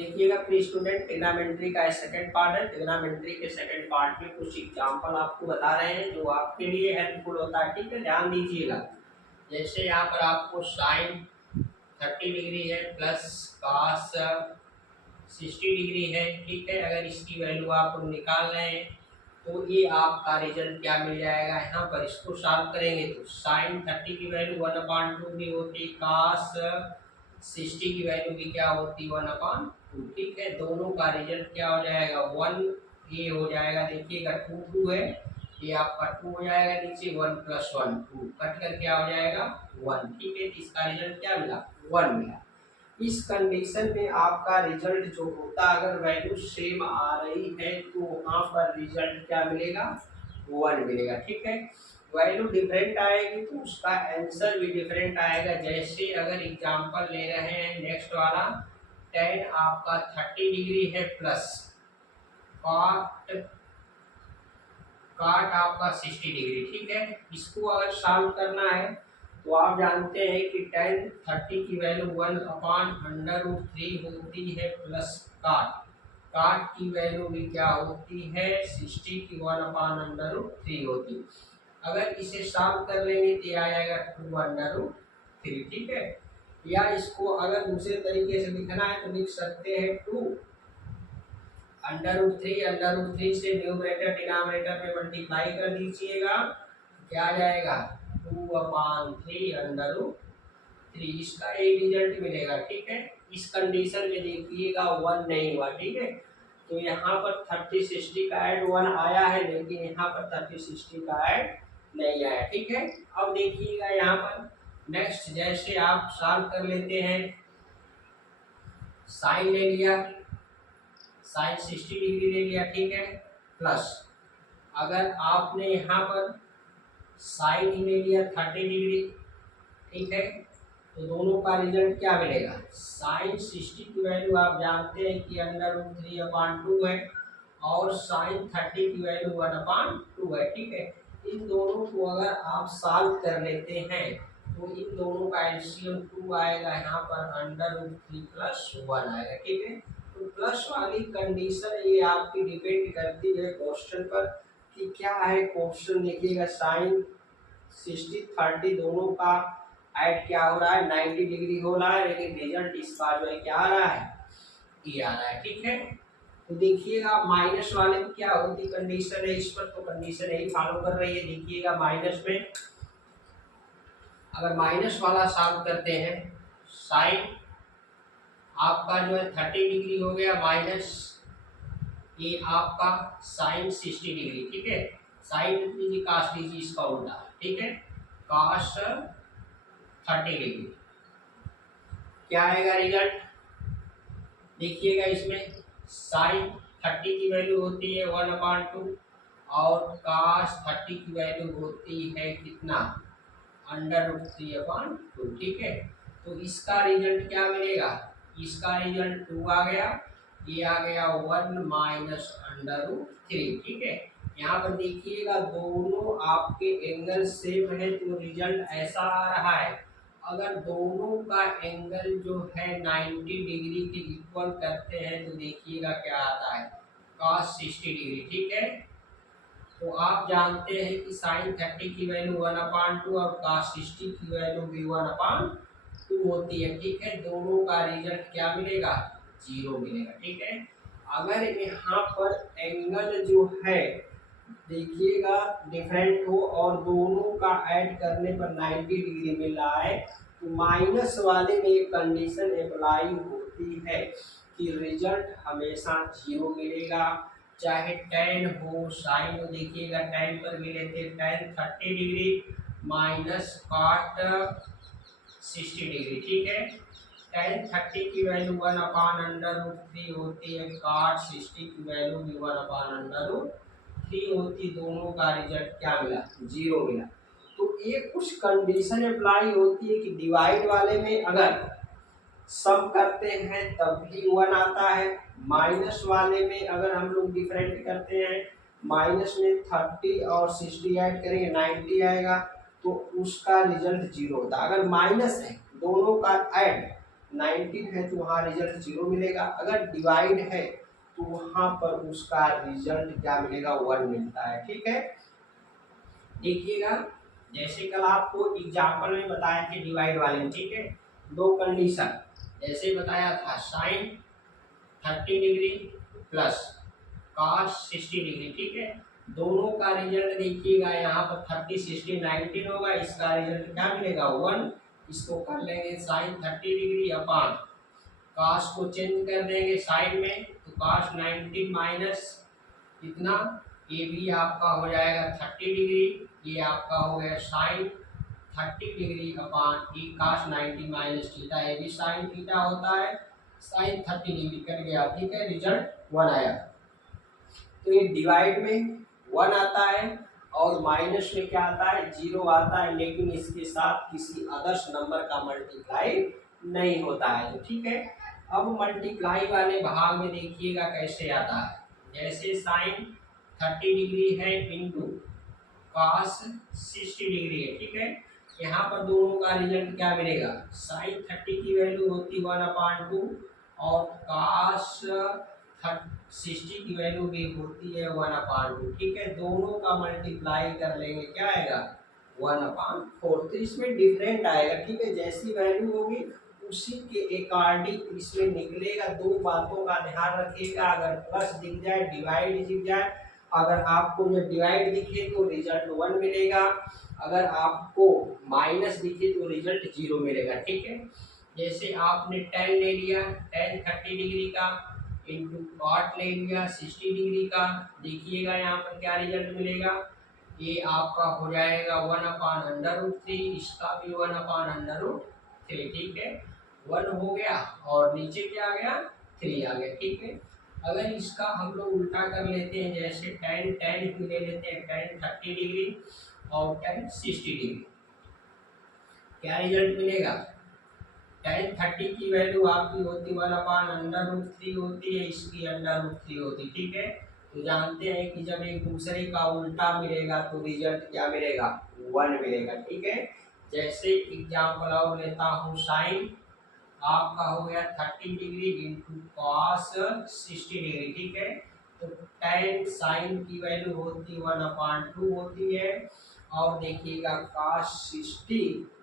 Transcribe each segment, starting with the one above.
देखिएगा pre student, trigonometry का second part है। ट्रिग्नोमेट्री के सेकंड पार्ट में कुछ एग्जांपल आपको बता रहे हैं जो आपके लिए हेल्पफुल होता है। ठीक है, ध्यान दीजिएगा। जैसे यहाँ पर आपको साइन 30 डिग्री है प्लस कॉस 60 डिग्री है। ठीक है, अगर इसकी वैल्यू आप निकाल रहे हैं तो ये आपका रिजल्ट क्या मिल जाएगा। यहाँ पर इसको सॉल्व करेंगे तो साइन 30 की वैल्यू 1/2 भी होती, कॉस 60 की वैल्यू भी क्या होती 1/2। ठीक है, दोनों का रिजल्ट क्या हो जाएगा 1। ये हो जाएगा, देखिएगा 2 2 है, ये आपका 2 हो जाएगा, नीचे 1 + 1 2 कट कर क्या हो जाएगा 1। ठीक है, तो इसका रिजल्ट क्या मिला 1 मिला। इस कंडीशन में आपका रिजल्ट जो होता है, अगर वैल्यू सेम आ रही है तो वहाँ पर रिजल्ट क्या मिलेगा 1 मिलेगा। ठीक है, वैल्यू डिफरेंट आएगी तो उसका आंसर भी डिफरेंट आएगा। जैसे अगर एग्जांपल ले रहे हैं नेक्स्ट वाला, tan आपका 30 डिग्री है प्लस cot आपका 60 डिग्री। ठीक है, इसको अगर सॉल्व करना है तो आप जानते हैं कि tan 30 की वैल्यू 1/√3 होती है प्लस cot की वैल्यू भी क्या होती है 60 की 1/√3 होती है। अगर इसे सॉल्व कर लेंगे तो आ जाएगा 2/3। ठीक है, या इसको अगर दूसरे तरीके से लिखना है तो लिख सकते हैं 2√3 से न्यूमरेटर डिनोमिनेटर में मल्टीप्लाई कर दीजिएगा, क्या आ जाएगा 2/3√3। इसका एक रिजल्ट मिलेगा। ठीक है, इस कंडीशन में देखिएगा 1 नहीं हुआ। ठीक है, तो यहाँ पर 30 60 का ऐड 1 आया है, लेकिन यहाँ पर 30 60 का ऐड नहीं आया। ठीक है, अब देखिएगा यहाँ पर नेक्स्ट, जैसे आप सॉल्व कर लेते हैं, साइन ले लिया, साइन 60 डिग्री ले लिया। ठीक है, प्लस अगर आपने यहाँ पर साइन ही ले लिया 30 डिग्री। ठीक है, तो दोनों का रिजल्ट क्या मिलेगा, साइन 60 की वैल्यू आप जानते हैं कि √3/2 है और साइन 30 की वैल्यू 1/2 है। ठीक है, इन दोनों को अगर आप सॉल्व कर लेते हैं तो इन दोनों का एलसीएम 2 आएगा, यहाँ पर √3 + 1 आएगा। ठीक है, तो प्लस वाली कंडीशन ये आपकी डिपेंड करती है क्वेश्चन पर कि क्या है क्वेश्चन। देखिएगा साइन 60 30 दोनों का ऐड क्या हो रहा है 90 डिग्री हो रहा है, लेकिन रिजल्ट इस बार जो है क्या आ रहा है ये आ रहा है। ठीक है, तो देखिएगा माइनस वाले में क्या होती कंडीशन है, इस पर तो कंडीशन यही फॉलो कर रही है। देखिएगा माइनस में अगर माइनस वाला सॉल्व करते हैं, साइन आपका जो है 30 डिग्री हो गया माइनस ये आपका साइन 60 डिग्री। ठीक है, साइन लीजिए काश लीजिए इसका उल्टा। ठीक है, काश 30 डिग्री क्या आएगा रिजल्ट, देखिएगा इसमें साइन 30 की वैल्यू होती है 1/2 और काश 30 की वैल्यू होती है कितना √3/2। ठीक है, तो इसका रिजल्ट क्या मिलेगा, इसका रिजल्ट 2 आ गया, ये आ गया 1 - √3। ठीक है, यहाँ पर देखिएगा दोनों आपके एंगल सेम है तो रिजल्ट ऐसा आ रहा है। अगर दोनों का एंगल जो है 90 डिग्री के इक्वल करते हैं तो देखिएगा क्या आता है cos 60 डिग्री। ठीक है, तो आप जानते हैं कि साइन 30 की वैल्यू 1/2 और cos 60 की वैल्यू भी 1/2 होती है। ठीक है, दोनों का रिजल्ट क्या मिलेगा 0 मिलेगा। ठीक है, अगर यहाँ पर एंगल जो है देखिएगा डिफरेंट हो और दोनों का ऐड करने पर 90 डिग्री मिल रहा है तो माइनस वाले में एक कंडीशन अप्लाई होती है कि रिजल्ट हमेशा 0 मिलेगा, चाहे tan हो साइन हो। देखिएगा tan पर भी लेते हैं, tan 30 degree minus cot 60 degree. ठीक है, tan 30 की वैल्यू 1/√3 होती है, cot 60 की वैल्यू भी 1/√3 होती, दोनों का रिजल्ट क्या मिला 0 मिला। तो ये कुछ कंडीशन अप्लाई होती है कि डिवाइड वाले में अगर सम करते हैं तब भी 1 आता है, माइनस वाले में अगर हम लोग डिफरेंट करते हैं माइनस में 30 और 60 ऐड करेंगे 90 आएगा तो उसका रिजल्ट 0 होता है। अगर माइनस है दोनों का ऐड 19 है तो वहाँ रिजल्ट 0 मिलेगा। अगर डिवाइड है तो वहाँ पर उसका रिजल्ट क्या मिलेगा, 1 मिलता है। ठीक है, देखिएगा जैसे कल आपको एग्जाम्पल में बताए थे डिवाइड वाले में, ठीक है, दो कंडीशन जैसे बताया था, sine 30 degree plus cos 60 degree, ठीक है, दोनों का रिजल्ट देखिएगा, यहाँ पर 30 60 19 होगा, इसका रिजल्ट क्या मिलेगा, 1। इसको कर लेंगे साइन 30 डिग्री अपान कॉस को चेंज कर देंगे साइड में, तो कॉस 90 माइनस कितना, ये भी आपका हो जाएगा 30 डिग्री, ये आपका हो गया साइन 30 डिग्री अपान ई कॉस 90 माइनस थीटा, ये भी साइन थीटा होता है, साइन 30 डिग्री कट गया। ठीक है, रिजल्ट 1 आया। तो ये डिवाइड में 1 आता है और माइनस में क्या आता है, 0 आता है, लेकिन इसके साथ किसी अदर्स नंबर का मल्टीप्लाई नहीं होता है। तो ठीक है, अब मल्टीप्लाई वाले भाग में देखिएगा कैसे आता है, जैसे साइन 30 डिग्री है इंटू कॉस 60 डिग्री है। ठीक है, यहाँ पर दोनों का रिजल्ट क्या मिलेगा, साइन 30 की वैल्यू होती 1/2 और कॉस 60 की वैल्यू भी होती है 1/2। ठीक है, दोनों का मल्टीप्लाई कर लेंगे, क्या आएगा 1/4। तो इसमें डिफरेंट आएगा। ठीक है, जैसी वैल्यू होगी उसी के अकॉर्डिंग इसमें निकलेगा। दो बातों का ध्यान रखिएगा, अगर प्लस दिख जाए, डिवाइड दिख जाए, अगर आपको ये डिवाइड दिखे तो रिजल्ट 1 मिलेगा, अगर आपको माइनस दिखे तो रिजल्ट 0 मिलेगा। ठीक है, जैसे आपने tan ले लिया, tan 30 डिग्री का इंटू कॉट ले लिया 60 डिग्री का, देखिएगा यहाँ पर क्या रिजल्ट मिलेगा, ये आपका हो जाएगा 1/√3, इसका भी 1/√3। ठीक है, 1 हो गया और नीचे क्या आ गया, 3 आ गया। ठीक है, अगर इसका हम लोग उल्टा कर लेते हैं, जैसे tan की ले लेते हैं, tan 30 डिग्री और tan 60 डिग्री, क्या रिजल्ट मिलेगा, tan 30 की वैल्यू आपकी होती 1/√3 होती है, इसकी √3 होती। ठीक है, तो जानते हैं कि जब एक दूसरे का उल्टा मिलेगा तो रिजल्ट क्या मिलेगा, 1 मिलेगा। ठीक है, जैसे एग्जाम्पल और लेता हूँ, साइन आपका हो गया 30 डिग्री इंटू कॉस 60 डिग्री। ठीक है, तो tan साइन की वैल्यू होती 1/2 होती है, और देखिएगा cos 60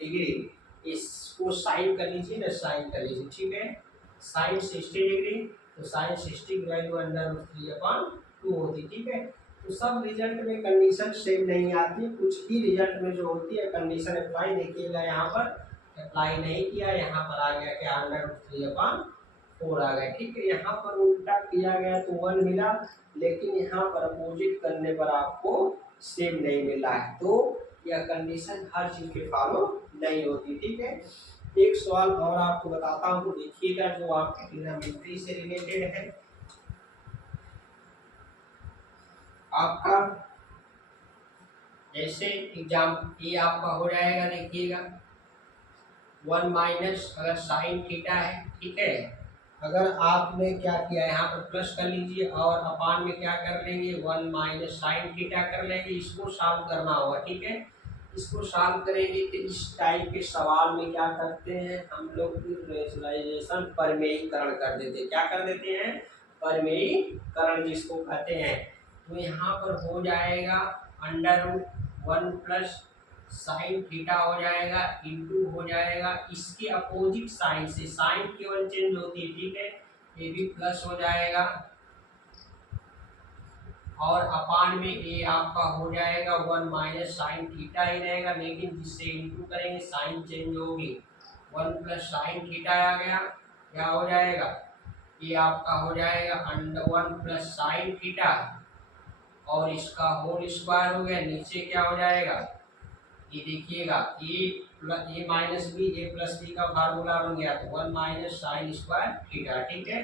डिग्री, इसको साइन कर लीजिए ना, साइन कर लीजिए। ठीक है, साइन 60 डिग्री, तो साइन 60 की वैल्यू √3/2 होती। ठीक है, तो सब रिजल्ट में कंडीशन सेम नहीं आती, कुछ ही रिजल्ट में जो होती है कंडीशन अप्लाई, देखिएगा यहाँ पर अप्लाई नहीं किया, यहाँ पर आ गया क्या, √3/4 आ गया। ठीक है, यहाँ पर उल्टा किया गया तो 1 मिला, लेकिन यहाँ पर अपोजिट करने पर आपको सेम नहीं मिला है, तो यह कंडीशन हर चीज के फॉलो नहीं होती। ठीक है, एक सवाल और आपको बताता हूँ, देखिएगा जो आपके ट्रिग्नोमेट्री से रिलेटेड है, आपका जैसे एग्जाम ये आपका हो जाएगा, देखिएगा 1 माइनस अगर साइन थीटा है। ठीक है, अगर आपने क्या किया, यहाँ पर प्लस कर लीजिए और अपान में क्या कर लेंगे, 1 माइनस साइन थीटा कर लेंगे, इसको सॉल्व करना होगा। ठीक है, इसको सॉल्व करेंगे तो इस टाइप के सवाल में क्या करते हैं हम लोग, रेशनलाइजेशन परमेयीकरण कर देते हैं। क्या कर देते हैं, परमेयीकरण जिसको कहते हैं। तो यहाँ पर हो जाएगा √1 प्लस साइन थीटा हो जाएगा इंटू हो जाएगा इसके अपोजिट साइन से, साइन केवल चेंज होती है। ठीक है, ये भी प्लस हो जाएगा और अपान में ये आपका हो जाएगा 1 माइनस साइन थीटा ही रहेगा, लेकिन जिससे इंटू करेंगे साइन चेंज होगी, 1 प्लस साइन थीटा आ गया, क्या हो जाएगा, ये आपका हो जाएगा √1 प्लस साइन थीटा और इसका होल स्क्वायर हो गया, नीचे क्या हो जाएगा, ये देखिएगा ए माइनस बी ए प्लस बी का फार्मूला बन गया, तो 1 माइनस साइन स्क्वायर थीटा। ठीक है,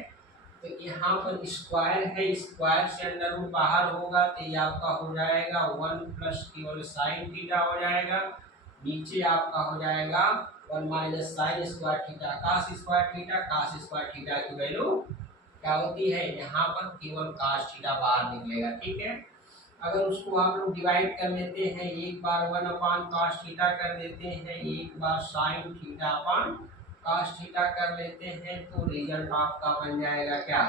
तो यहाँ पर स्क्वायर है, स्क्वायर से अंदर रूट बाहर होगा, तो ये आपका हो जाएगा 1 प्लस केवल साइन थीटा हो जाएगा, नीचे आपका हो जाएगा 1 minus sine square theta cos square theta, cos square theta की वैल्यू क्या होती है, यहाँ पर केवल कास थीटा बाहर निकलेगा। ठीक है, अगर उसको आप लोग डिवाइड कर लेते हैं, एक बार 1/cos थीटा कर देते हैं, एक बार sine theta upon cos theta कर लेते हैं तो रिजल्ट आपका बन जाएगा क्या,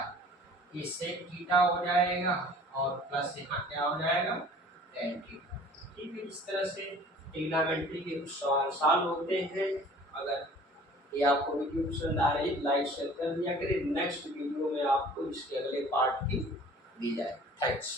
ये sec थीटा हो जाएगा और प्लस यहाँ क्या हो जाएगा tan थीटा। ठीक है, इस तरह से ट्रिग्नोमेट्री के कुछ सवाल सॉल्व होते हैं। अगर ये आपको वीडियो पसंद आ रही है लाइक शेयर कर दिया करें। नेक्स्ट वीडियो में आपको इसके अगले पार्ट की दी जाए। थैंक्स।